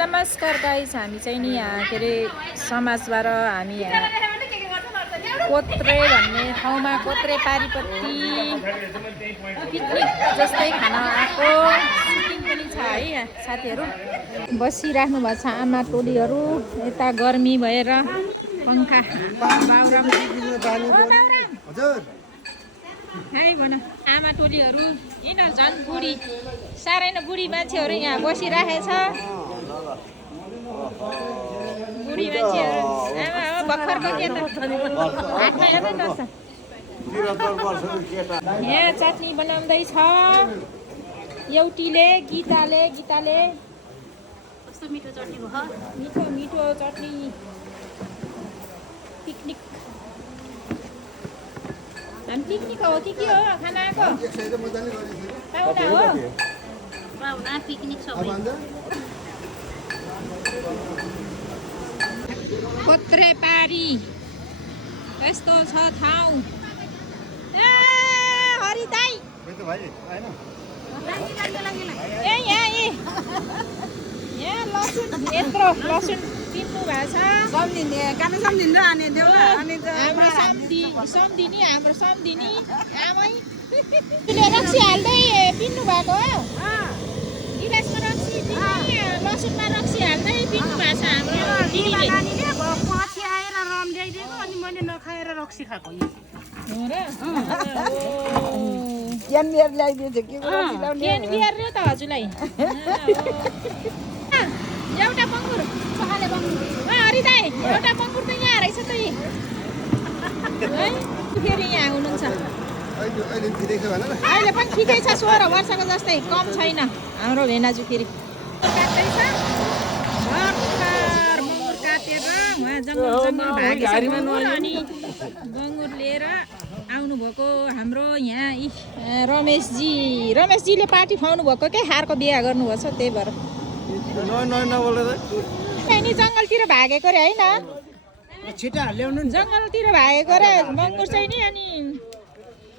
नमस्कार गाइस, हामी चाहिँ नि यहाँ के अरे समाजबाट हामी यहाँ कोत्रे भन्ने ठाउँमा कोत्रे पारिपट्टि पिकनिक जस्तै खान आएको सुटिङ पनि छ है। यहाँ साथीहरू बसिराख्नु भएको छ, आमा टोलीहरू यता गर्मी भएर पङ्खा है भन। आमा टोलीहरू यिनीहरू झन् बुढी साह्रै नै बुढी मान्छेहरू यहाँ बसिराखेको छ। बुढी मान्छेहरू आमा हो भर्खरको के त हातमा हेर्नु त। यहाँ चटनी बनाउँदैछ एउटीले गीताले कस्तो मिठो चटनी भयो, मिठो चटनी। पिकनिक हामी पिकनिक हो कि के हो खाना आएको पाहुना हो, पाहुना पिकनिक सबै। कोत्रे पारी यस्तो छ ठाउँ। ए हरि दाइ यहाँ लसुन यत्रो लसुन किन्नु भएको छ। सम्झिने काने सम्झिन्छ अनि देउला अनि हाम्रो सम्झिने हाम्रो सम्झिने आमै रक्सी हाल्दै पिन्नु भएको हो। गिलासमा रक्सी दिने लसुनमा रक्सी हाल्दै पिन्नु भएको छ हाम्रो दिदीले। पछि आएर रम ल्याइदिएको अनि मैले नखाएर रक्सी खाएको हो र। क्यान बियर ल्याइदिएछ के क्यान बियर र त हजुरलाई एउटा बङ्गुर पखाले बङ्गुर हरि दाइ एउटा बङ्गुर त यहाँ रहेछ त है। फेरि यहाँ हुनुहुन्छ अहिले पनि ठिकै छ, 16 वर्षको जस्तै कम छैन हाम्रो भेनाजु। फेरि काट्दैछ भर्खर बङ्गुर काटेर उहाँ जङ्गल भागेर अनि बङ्गुर लिएर आउनुभएको हाम्रो यहाँ रमेशजीले पार्टी खुवाउनु भएको के हारको बिहा गर्नुभएको छ, त्यही भएर नि जङ्गलतिर भागेको रे होइन, जङ्गलतिर भागेको रे बङ्गुर चाहिँ नि अनि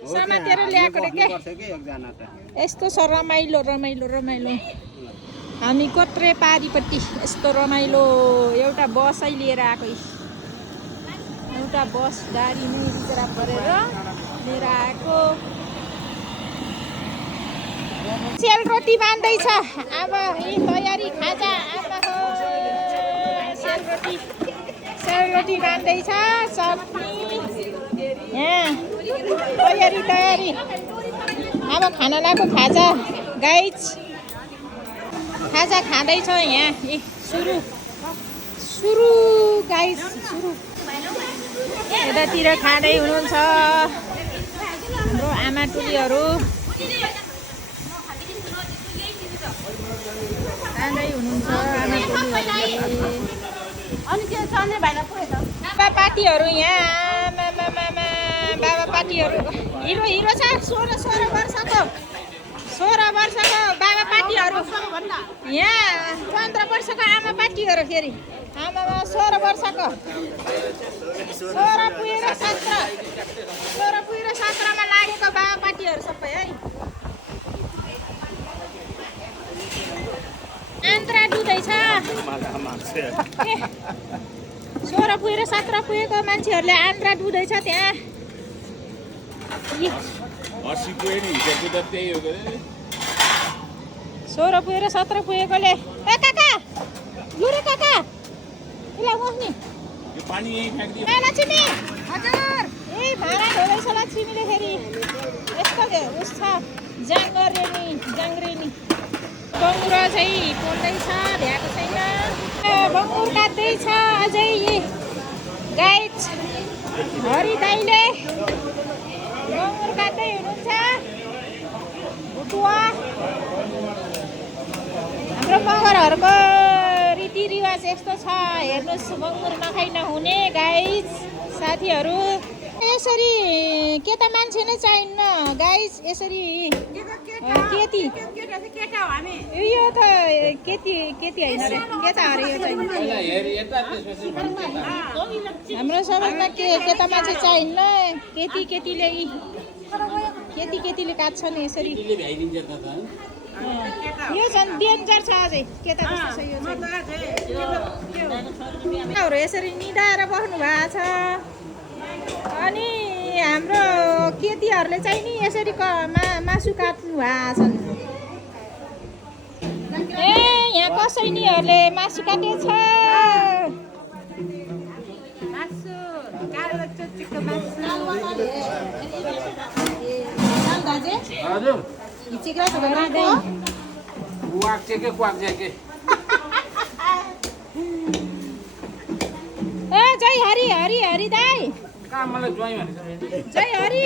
समातेर ल्याएको रे के। यस्तो छ रमाइलो रमाइलो रमाइलो। हामी कोत्रे पारिपट्टि यस्तो रमाइलो एउटा बसै लिएर आएको, एउटा बस गाडी नै रिजर्भ गरेर लिएर आएको। सेलरोटी बान्दैछ अब यी तयारी खाजा आमा हो। सेलरोटी बान्दैछ चटनी यहाँ तयारी अब खाना लाग्यो खाजा गाइज। खाजा खाँदैछ यहाँ सुरु गाइज सुरु यतातिर खाँदै हुनुहुन्छ हाम्रो आमा टोलीहरू खाँदै हुनुहुन्छ। बाबा पार्टीहरू यहाँ बाबा पार्टीहरू हिरो छ 16 वर्षको बाबा पार्टीहरू यहाँ 15 वर्षको आमा पार्टीहरू। फेरि आमामा 16 वर्षको 16 पुगेर 17मा लागेको बाबा पार्टीहरू सबै है। आन्द्रा दुधैछ 16 पुगेर 17 पुगेको मान्छेहरूले आन्द्रा दुधैछ त्यहाँ। 16 पुगेर 17 पुगेकोले ए काका लु रे काका यसलाई बस्ने लक्ष्मी हजुर ए भाडा ढोदैछ लक्ष्मीले। फेरि यस्तो उस छ जाङ्ग्रेनी बङ्गुर चाहिँ पोल्दैछ भ्याएको छैन, बङ्गुर काट्दैछ अझै गाइज। हरि दाइले बङ्गुर काट्दै हुनुहुन्छ। भुटुवा हाम्रो मगरहरूको रीतिरिवाज यस्तो छ हेर्नुहोस्, बङ्गुर नखाइ नहुने गाइज साथीहरू। यसरी केटा मान्छे नै चाहिन्न गाइज, यसरी केटी यो त केटी होइन रे केटा अरे यो चाहिँ। हाम्रो समाजमा केटा मान्छे चाहिन्न, केटीले काट्छ नि यसरी। यो झन् डेन्जर छ अझै केटा जस्तो छ यो चाहिँ यसरी निदाएर बस्नु भएको छ अनि हाम्रो केटीहरूले चाहिँ नि यसरी मासु काट्नु भएको छन् ए यहाँ कसैनीहरूले मासु काटेछ जय हरि हरि हरि दाई जय हरि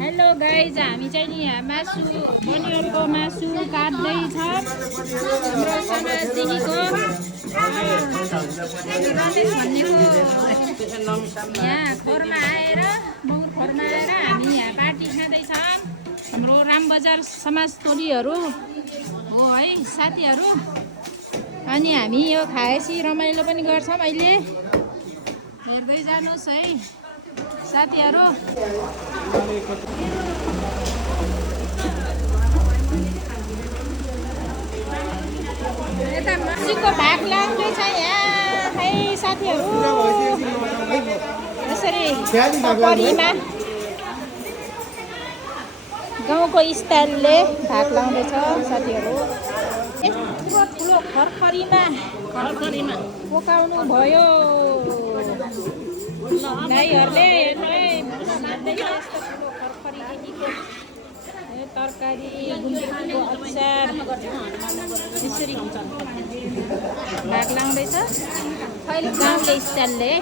हेलो गाइज हामी चाहिँ नि मासु पनिरको मासु काट्दैछ हाम्रो समाजदेखिको यहाँ खोरमा आएर मौर खोरमा आएर हामी यहाँ पार्टी खाँदैछौँ हाम्रो रामबजार समाज टोलीहरू हो है साथीहरू अनि हामी यो खाएपछि रमाइलो पनि गर्छौँ अहिले हेर्दै जानुहोस् है साथीहरू यता मसीको भाग लाग्दैछ यहाँ है साथीहरू यसरी परिमा गाउँको स्टाइलले भाग लाउँदैछ साथीहरू यत्रो ठुलो खरखरीमा पोकाउनु भयो दाइहरूले हेर्नु यस्तो ठुलो खरखरीदेखिको तरकारी गुन्द्रुकको अचार यसरी भाग लाउँदैछ गाउँले स्टाइलले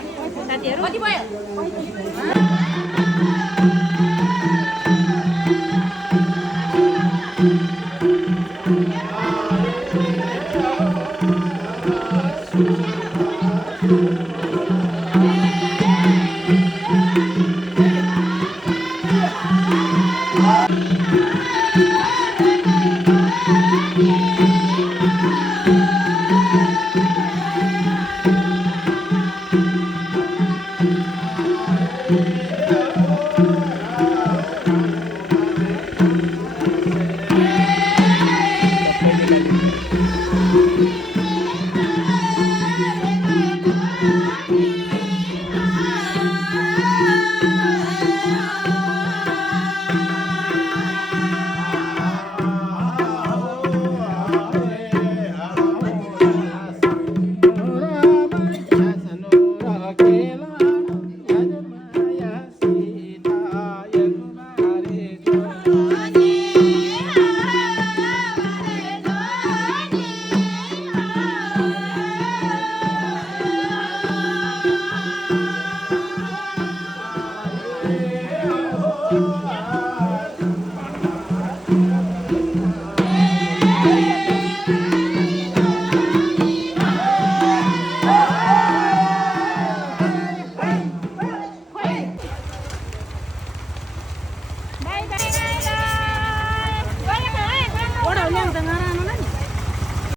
साथीहरू कति भयो Yeah.